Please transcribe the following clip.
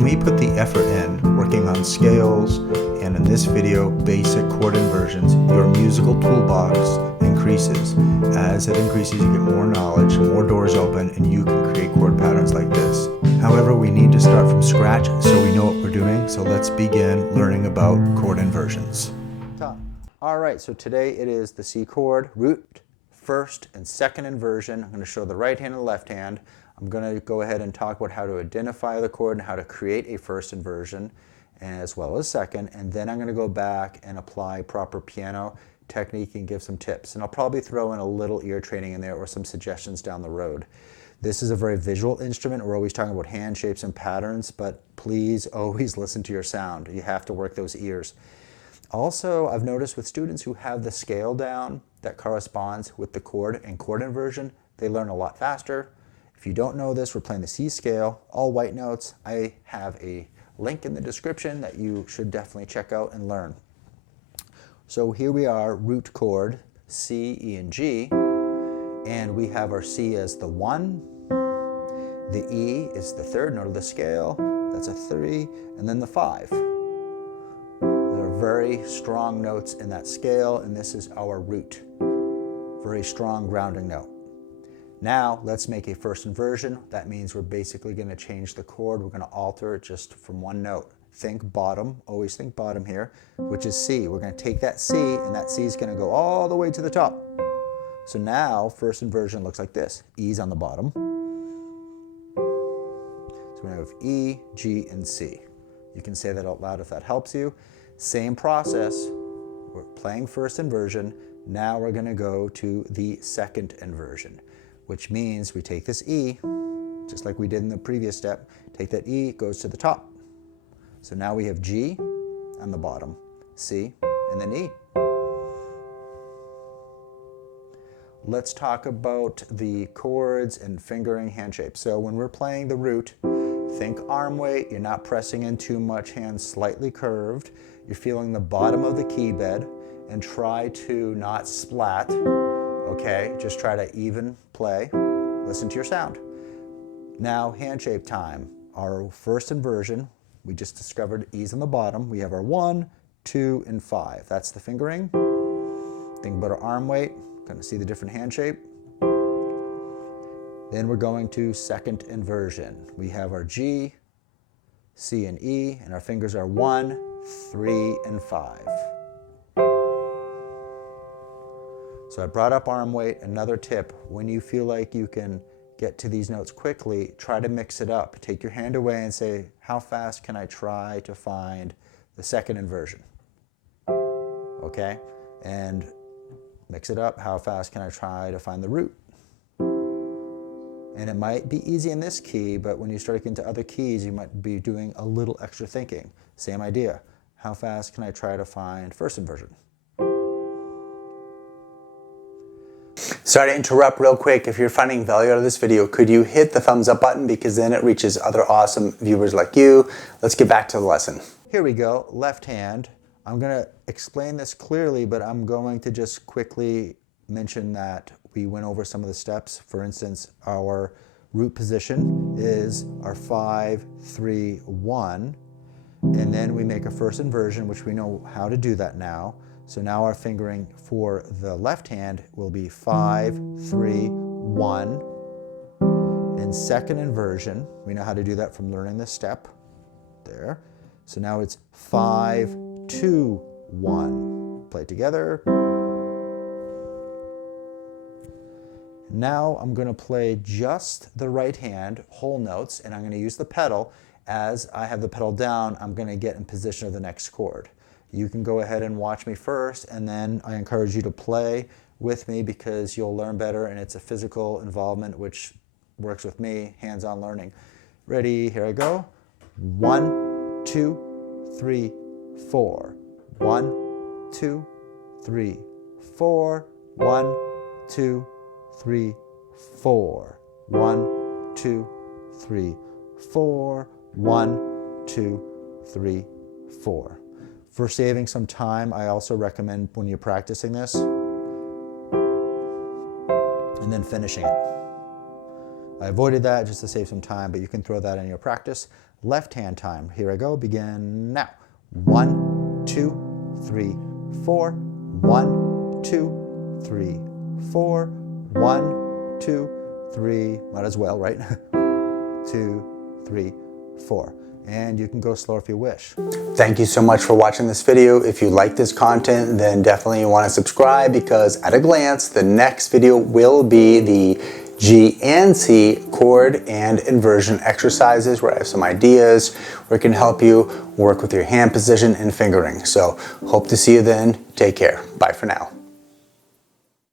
When we put the effort in, working on scales, and in this video, basic chord inversions, your musical toolbox increases. As it increases, you get more knowledge, more doors open, and you can create chord patterns like this. However, we need to start from scratch so we know what we're doing, so let's begin learning about chord inversions. All right, so today it is the C chord, root, first and second inversion. I'm going to show the right hand and the left hand. I'm going to go ahead and talk about how to identify the chord and how to create a first inversion as well as second, and then I'm going to go back and apply proper piano technique and give some tips. And I'll probably throw in a little ear training in there or some suggestions down the road. This is a very visual instrument. We're always talking about hand shapes and patterns, but please always listen to your sound. You have to work those ears. Also, I've noticed with students who have the scale down that corresponds with the chord and chord inversion, they learn a lot faster. If you don't know this, we're playing the C scale, all white notes. I have a link in the description that you should definitely check out and learn. So here we are, root chord, C, E, and G, and we have our C as the 1, the E is the third note of the scale, that's a 3, and then the 5. There are very strong notes in that scale, and this is our root. Very strong grounding note. Now let's make a first inversion. That means we're basically going to change the chord. We're going to alter it just from one note. Think bottom, always think bottom here, which is C. We're going to take that C, and that C is going to go all the way to the top. So now first inversion looks like this. E's on the bottom. So we have E, G, and C. You can say that out loud if that helps you. Same process. We're playing first inversion. Now we're going to go to the second inversion, which means we take this E, just like we did in the previous step, take that E, goes to the top. So now we have G on the bottom, C, and then E. Let's talk about the chords and fingering hand shapes. So when we're playing the root, think arm weight, you're not pressing in too much, hands slightly curved. You're feeling the bottom of the key bed, and try to not splat. Okay, just try to even play. Listen to your sound. Now, hand shape time. Our first inversion, we just discovered E's on the bottom. We have our 1, 2, and 5. That's the fingering. Think about our arm weight. Going to see the different hand shape. Then we're going to second inversion. We have our G, C, and E, and our fingers are 1, 3, and 5. So I brought up arm weight. Another tip, when you feel like you can get to these notes quickly, try to mix it up. Take your hand away and say, how fast can I try to find the second inversion? Okay? And mix it up. How fast can I try to find the root? And it might be easy in this key, but when you start getting into other keys, you might be doing a little extra thinking. Same idea. How fast can I try to find first inversion? Sorry to interrupt real quick. If you're finding value out of this video, could you hit the thumbs up button, because then it reaches other awesome viewers like you. Let's get back to the lesson. Here we go, left hand. I'm going to explain this clearly, but I'm going to just quickly mention that we went over some of the steps. For instance, our root position is our 5, 3, 1, and then we make a first inversion, which we know how to do that now. So now our fingering for the left hand will be 5, 3, 1. And second inversion, we know how to do that from learning this step there. So now it's 5, 2, 1. Play it together. Now I'm going to play just the right hand, whole notes, and I'm going to use the pedal. As I have the pedal down, I'm going to get in position of the next chord. You can go ahead and watch me first, and then I encourage you to play with me because you'll learn better, and it's a physical involvement which works with me, hands-on learning. Ready? Here I go. 1, 2, 3, 4. 1, 2, 3, 4. 1, 2, 3, 4. 1, 2, 3, 4. 1, 2, 3, 4. For saving some time, I also recommend when you're practicing this, and then finishing it. I avoided that just to save some time, but you can throw that in your practice. Left hand time. Here I go. Begin now. 1, 2, 3, 4. 1, 2, 3, 4. 1, 2, 3. Might as well, right? 2, 3, 4. And you can go slower if you wish. Thank you so much for watching this video. If you like this content, then definitely you want to subscribe, because at a glance, the next video will be the G and C chord and inversion exercises, where I have some ideas where it can help you work with your hand position and fingering. So hope to see you then. Take care. Bye for now.